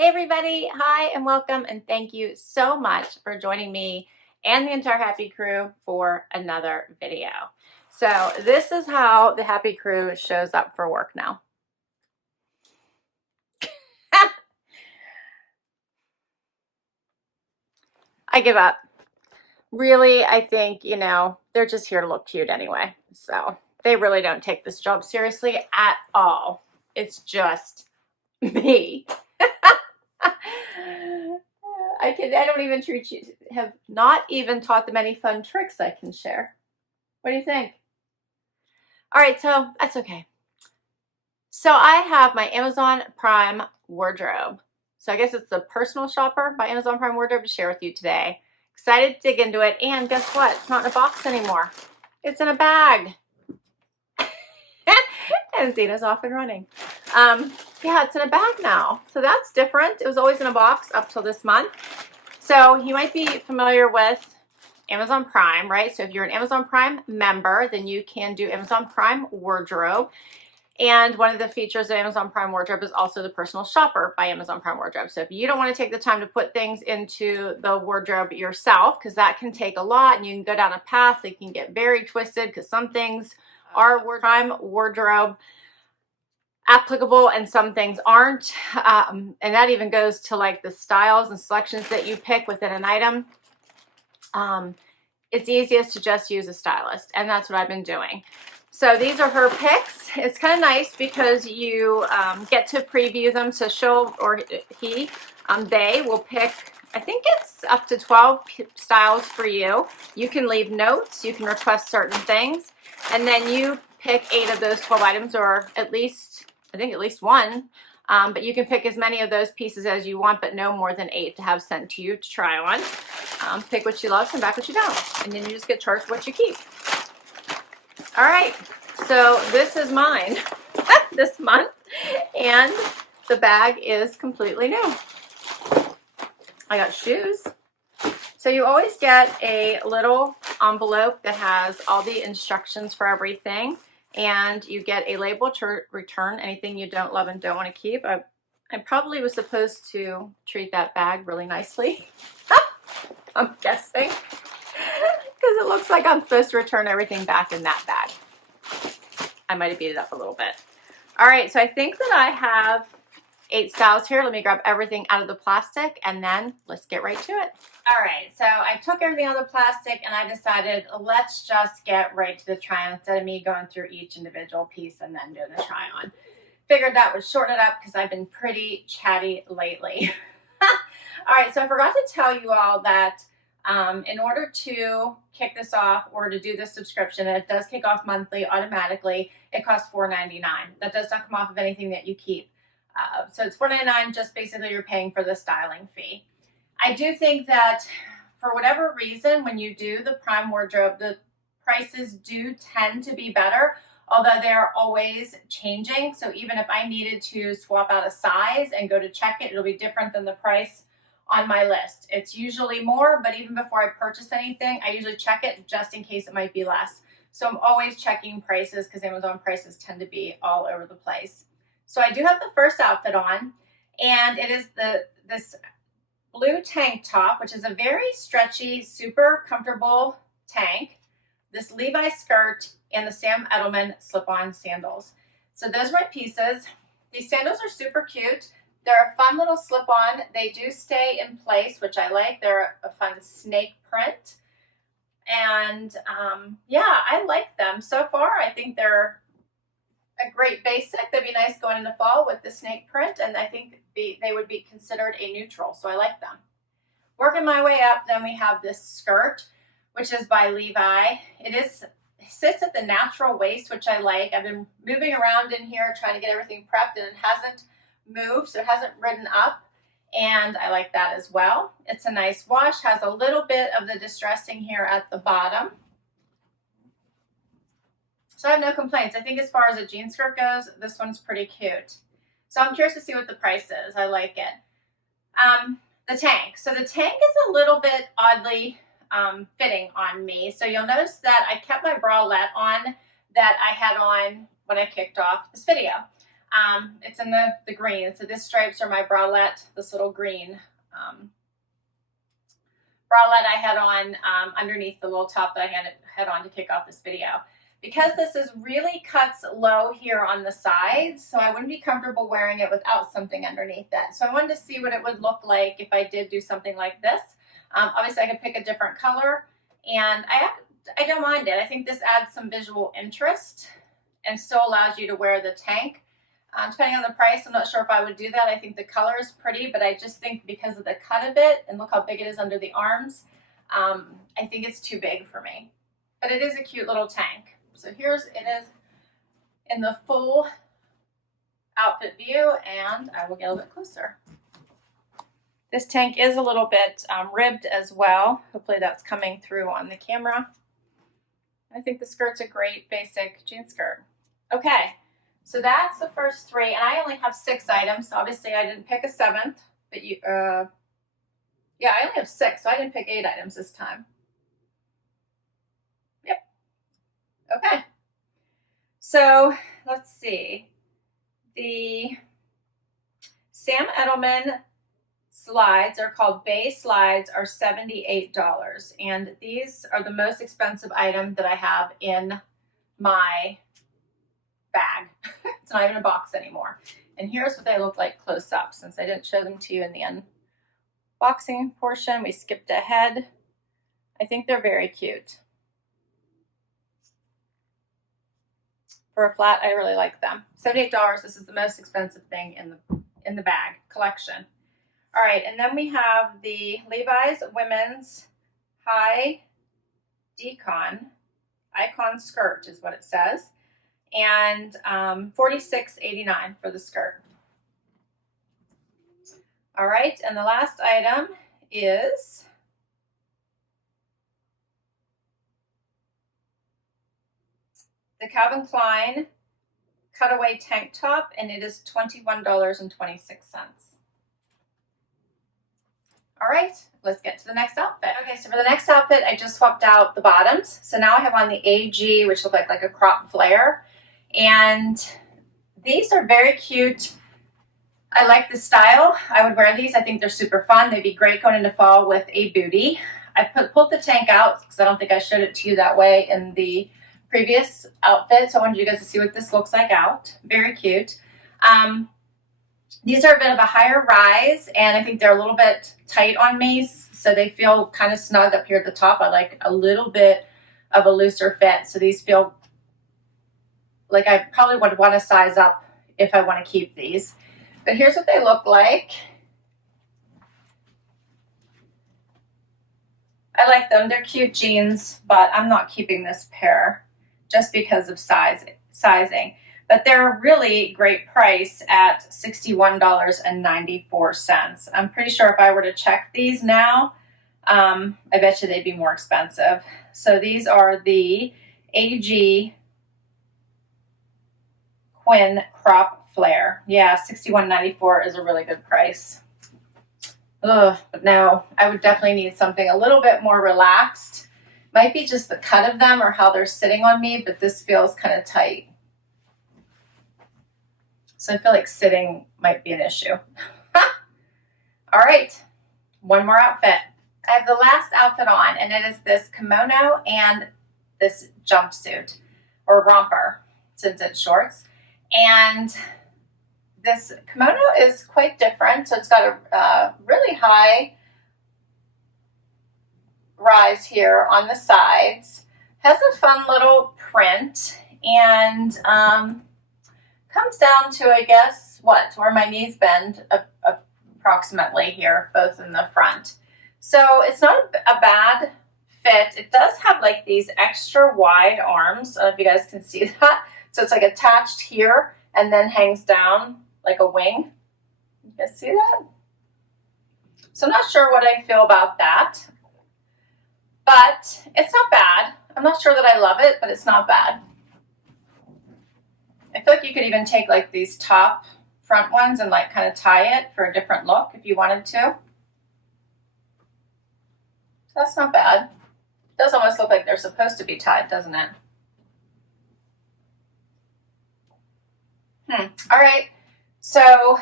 Hey everybody, hi and welcome, and thank you so much for joining me and the entire Happy Crew for another video. So this is how the Happy Crew shows up for work now. I give up. Really, I think, they're just here to look cute anyway. So they really don't take this job seriously at all. It's just me. I don't even have not even taught them any fun tricks I can share. What do you think? All right, so that's okay. So I have my Amazon Prime wardrobe. So I guess it's the personal shopper by Amazon Prime wardrobe to share with you today. Excited to dig into it. And guess what? It's not in a box anymore. It's in a bag. And Zena's off and running. Yeah, it's in a bag now. So that's different. It was always in a box up till this month. So you might be familiar with Amazon Prime, right? So if you're an Amazon Prime member, then you can do Amazon Prime wardrobe. And one of the features of Amazon Prime wardrobe is also the personal shopper by Amazon Prime wardrobe. So if you don't want to take the time to put things into the wardrobe yourself, because that can take a lot and you can go down a path that can get very twisted because some things are Prime wardrobe applicable and some things aren't. And that even goes to like the styles and selections that you pick within an item. It's easiest to just use a stylist, and that's what I've been doing. So these are her picks. It's kind of nice because you get to preview them. So she'll, or he, they will pick, I think it's up to 12 styles for you. You can leave notes, you can request certain things, and then you pick 8 of those 12 items, or at least, I think at least one. But you can pick as many of those pieces as you want, but no more than 8 to have sent to you to try on. Pick what you love, send back what you don't, and then you just get charged what you keep. All right, so this is mine this month, and the bag is completely new. I got shoes. So you always get a little envelope that has all the instructions for everything, and you get a label to return anything you don't love and don't want to keep. I probably was supposed to treat that bag really nicely. I'm guessing, because it looks like I'm supposed to return everything back in that bag. I might have beat it up a little bit. All right, so I think that I have 8 styles here. Let me grab everything out of the plastic and then let's get right to it. All right, so I took everything out of the plastic and I decided let's just get right to the try on instead of me going through each individual piece and then doing the try on. Figured that would shorten it up because I've been pretty chatty lately. All right, so I forgot to tell you all that in order to kick this off or to do this subscription, and it does kick off monthly automatically, it costs $4.99. That does not come off of anything that you keep. So it's $4.99, just basically you're paying for the styling fee. I do think that for whatever reason, when you do the Prime wardrobe, the prices do tend to be better, although they're always changing. So even if I needed to swap out a size and go to check it, it'll be different than the price on my list. It's usually more, but even before I purchase anything, I usually check it just in case it might be less. So I'm always checking prices because Amazon prices tend to be all over the place. So I do have the first outfit on, and it is this blue tank top, which is a very stretchy, super comfortable tank, this Levi skirt, and the Sam Edelman slip-on sandals. So those are my pieces. These sandals are super cute. They're a fun little slip-on. They do stay in place, which I like. They're a fun snake print. And yeah, I like them. So far, I think they're a great basic. They'd be nice going into fall with the snake print, and I think they would be considered a neutral, so I like them. Working my way up, then we have this skirt, which is by Levi. It sits at the natural waist, which I like. I've been moving around in here trying to get everything prepped, and it hasn't moved, so it hasn't ridden up, and I like that as well. It's a nice wash, has a little bit of the distressing here at the bottom. So I have no complaints. I think as far as a jean skirt goes, this one's pretty cute. So I'm curious to see what the price is. I like it. The tank. So the tank is a little bit oddly fitting on me. So you'll notice that I kept my bralette on that I had on when I kicked off this video. It's in the green. So this stripes are my bralette, this little green bralette I had on underneath the little top that I had on to kick off this video. Because this is really cuts low here on the sides, so I wouldn't be comfortable wearing it without something underneath it. So I wanted to see what it would look like if I did do something like this. Obviously I could pick a different color, and I don't mind it. I think this adds some visual interest and still allows you to wear the tank. Depending on the price, I'm not sure if I would do that. I think the color is pretty, but I just think because of the cut of it, and look how big it is under the arms, I think it's too big for me. But it is a cute little tank. So it is in the full outfit view, and I will get a little bit closer. This tank is a little bit ribbed as well. Hopefully that's coming through on the camera. I think the skirt's a great basic jean skirt. Okay, so that's the first three, and I only have 6 items. So obviously I didn't pick a 7th, but yeah, I only have 6, so I didn't pick 8 items this time. Yep. Okay. So let's see. The Sam Edelman slides are called Bay Slides, are $78, and these are the most expensive item that I have in my bag. It's not even a box anymore. And here's what they look like close up, since I didn't show them to you in the unboxing portion. We skipped ahead. I think they're very cute. For a flat, I really like them. $78. This is the most expensive thing in the bag collection. All right, and then we have the Levi's women's high decon icon skirt is what it says, and $46.89 for the skirt. All right, and the last item is the Calvin Klein cutaway tank top, and it is $21.26. All right, let's get to the next outfit. Okay, so for the next outfit, I just swapped out the bottoms. So now I have on the AG, which look like a crop flare. And these are very cute. I like the style. I would wear these. I think they're super fun. They'd be great going into fall with a bootie. I pulled the tank out because I don't think I showed it to you that way in the previous outfit. So I wanted you guys to see what this looks like out. Very cute. These are a bit of a higher rise, and I think they're a little bit tight on me, so they feel kind of snug up here at the top. I like a little bit of a looser fit, so these feel like I probably would want to size up if I want to keep these. But here's what they look like. I like them. They're cute jeans, but I'm not keeping this pair just because of sizing. But they're a really great price at $61.94. I'm pretty sure if I were to check these now, I bet you they'd be more expensive. So these are the AG Quinn Crop Flare. Yeah, $61.94 is a really good price. Ugh, but no, I would definitely need something a little bit more relaxed. Might be just the cut of them or how they're sitting on me, but this feels kind of tight. So I feel like sitting might be an issue. All right, one more outfit. I have the last outfit on, and it is this kimono and this jumpsuit, or romper, since it's shorts. And this kimono is quite different. So it's got a really high rise here on the sides. Has a fun little print, and comes down to, I guess, where my knees bend approximately here, both in the front. So it's not a bad fit. It does have like these extra wide arms. I don't know if you guys can see that. So it's like attached here and then hangs down like a wing. You guys see that? So I'm not sure what I feel about that, but it's not bad. I'm not sure that I love it, but it's not bad. I feel like you could even take like these top front ones and like kind of tie it for a different look if you wanted to. So that's not bad. It does almost look like they're supposed to be tied, doesn't it? All right, so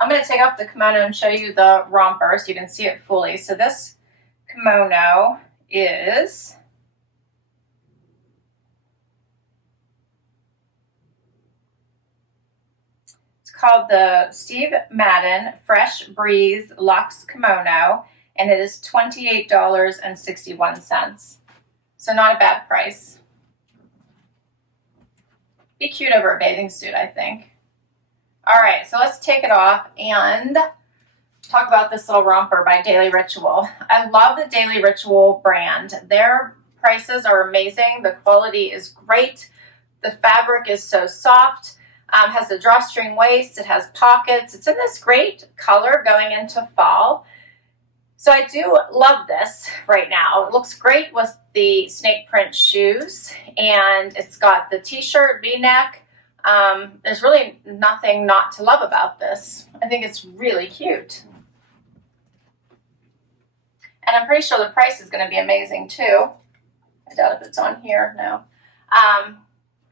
I'm going to take off the kimono and show you the romper so you can see it fully. So this kimono is called the Steve Madden Fresh Breeze Luxe Kimono, and it is $28.61. So not a bad price. Be cute over a bathing suit, I think. All right, so let's take it off and talk about this little romper by Daily Ritual. I love the Daily Ritual brand. Their prices are amazing. The quality is great. The fabric is so soft. Has a drawstring waist. It has pockets. It's in this great color going into fall. So I do love this right now. It looks great with the snake print shoes, and it's got the t-shirt V-neck. There's really nothing not to love about this. I think it's really cute. And I'm pretty sure the price is going to be amazing too. I doubt if it's on here. No.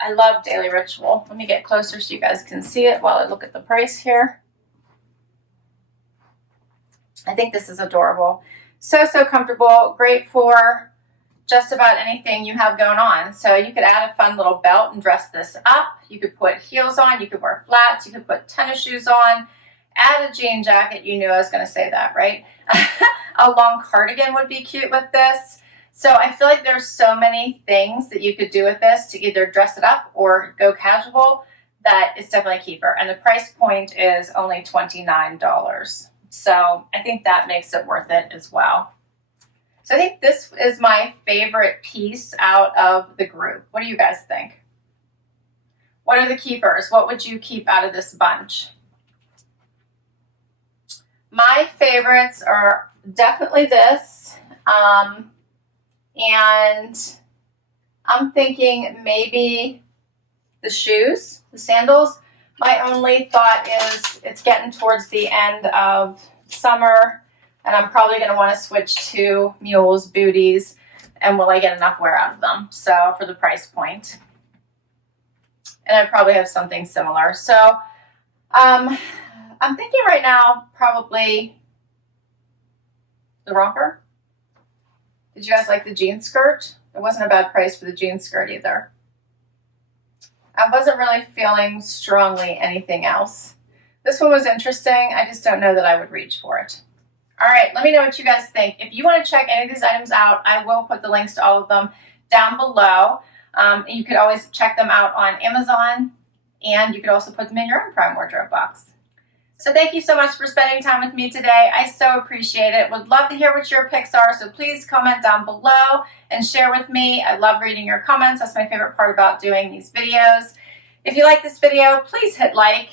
I love Daily Ritual. Let me get closer so you guys can see it while I look at the price here. I think this is adorable. So comfortable. Great for just about anything you have going on. So you could add a fun little belt and dress this up. You could put heels on. You could wear flats. You could put tennis shoes on. Add a jean jacket. You knew I was going to say that, right? A long cardigan would be cute with this. So I feel like there's so many things that you could do with this to either dress it up or go casual. That is definitely a keeper. And the price point is only $29. So I think that makes it worth it as well. So I think this is my favorite piece out of the group. What do you guys think? What are the keepers? What would you keep out of this bunch? My favorites are definitely this. And I'm thinking maybe the shoes, the sandals. My only thought is it's getting towards the end of summer, and I'm probably going to want to switch to mules, booties, and will I get enough wear out of them? So for the price point. And I probably have something similar. So I'm thinking right now probably the romper. Did you guys like the jean skirt? It wasn't a bad price for the jean skirt either. I wasn't really feeling strongly anything else. This one was interesting. I just don't know that I would reach for it. All right, let me know what you guys think. If you want to check any of these items out, I will put the links to all of them down below. You could always check them out on Amazon, and you could also put them in your own Prime wardrobe box. So thank you so much for spending time with me today. I so appreciate it. Would love to hear what your picks are, so please comment down below and share with me. I love reading your comments. That's my favorite part about doing these videos. If you like this video, please hit like.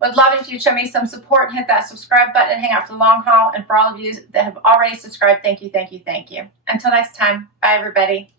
Would love it if you'd show me some support and hit that subscribe button and hang out for the long haul. And for all of you that have already subscribed, thank you, thank you, thank you. Until next time, bye everybody.